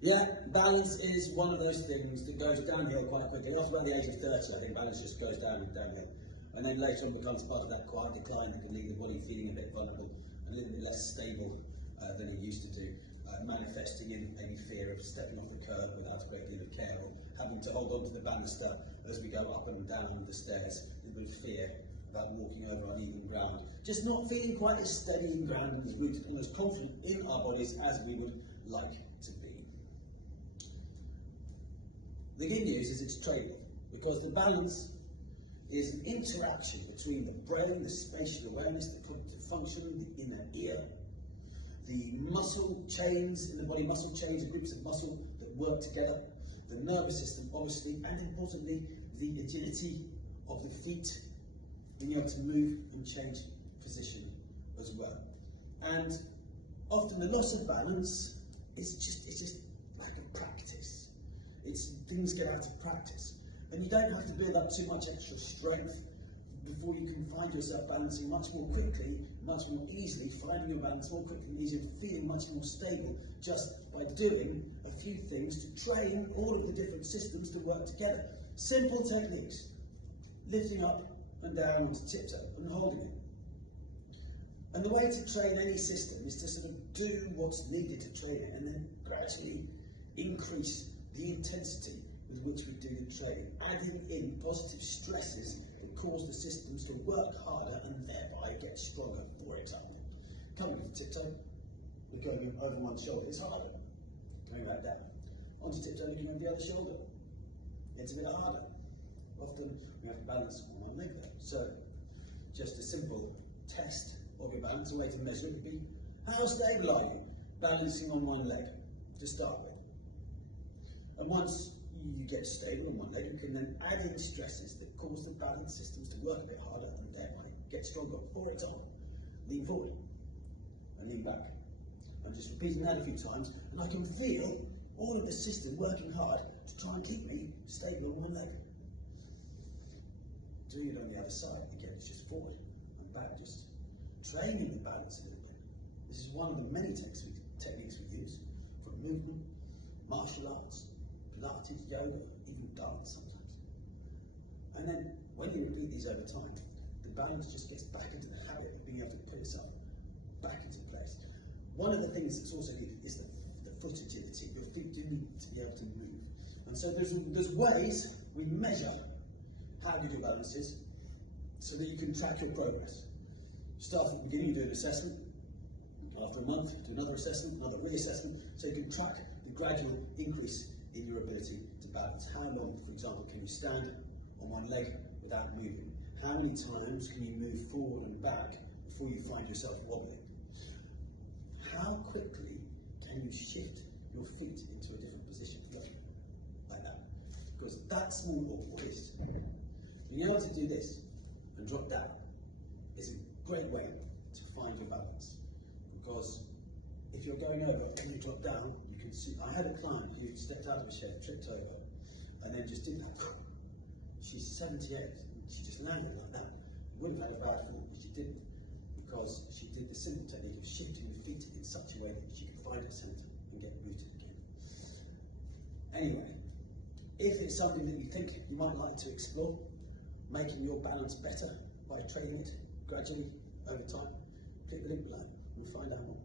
Yeah, balance is one of those things that goes downhill quite quickly. After about the age of 30, I think balance just goes downhill. And then later on becomes part of that quiet decline that can leave the body feeling a bit vulnerable, a little bit less stable than it used to do, manifesting in maybe fear of stepping off the curb without a great deal of care, or having to hold on to the banister as we go up and down the stairs with fear about walking over uneven ground. Just not feeling quite as steady in ground and as rooted and as confident in our bodies as we would like to be. The good news is it's trainable, because the balance is an interaction between the brain, the spatial awareness, the cognitive function, the inner ear, the muscle chains in the body, muscle chains, groups of muscle that work together, the nervous system, obviously, and importantly, the agility of the feet, being able to move and change position as well. And often the loss of balance is just like a practice. Things get out of practice, and you don't have to build up too much extra strength before you can find yourself balancing much more quickly, much more easily, finding your balance more quickly and easier, feeling much more stable just by doing a few things to train all of the different systems to work together. Simple techniques: lifting up and down onto tiptoe and holding it. And the way to train any system is to sort of do what's needed to train it, and then gradually increase the intensity with which we do the training, adding in positive stresses that cause the systems to work harder and thereby get stronger. For example, coming to tiptoe, we're going over one shoulder, it's harder. Going back down. Onto tiptoe, looking over the other shoulder. It's a bit harder. Often we have to balance on our leg there. So, just a simple test of your balance, a way to measure it would be, how stable are you balancing on one leg to start with? And once you get stable on one leg, you can then add in stresses that cause the balance systems to work a bit harder and thereby get stronger. For example, lean forward and lean back. I'm just repeating that a few times, and I can feel all of the system working hard to try and keep me stable on one leg. Doing it on the other side, again, it's just forward and back, just training the balance a little bit. This is one of the many techniques we use for movement, martial arts, Pilates, yoga, even dance sometimes. And then when you repeat these over time, the balance just gets back into the habit of being able to put yourself back into place. One of the things that's also good is the foot agility. Your feet do need to be able to move. And so there's ways we measure how you do balances so that you can track your progress. Start at the beginning, you do an assessment. After a month, do another assessment, another reassessment, so you can track the gradual increase in your ability to balance. How long, for example, can you stand on one leg without moving? How many times can you move forward and back before you find yourself wobbling? How quickly can you shift your feet into a different position? Like that. Because that small twist, being able to do this and drop down is a great way to find your balance. Because if you're going over and you drop down, you can see. I had a client who stepped out of a shed, tripped over, and then just did that. She's 78, she just landed like that. Wouldn't have had a bad fall, but she didn't, because she did the simple technique of shifting her feet in such a way that she could find her centre and get rooted again. Anyway, if it's something that you think you might like to explore, making your balance better by training it gradually over time, click the link below and find out more.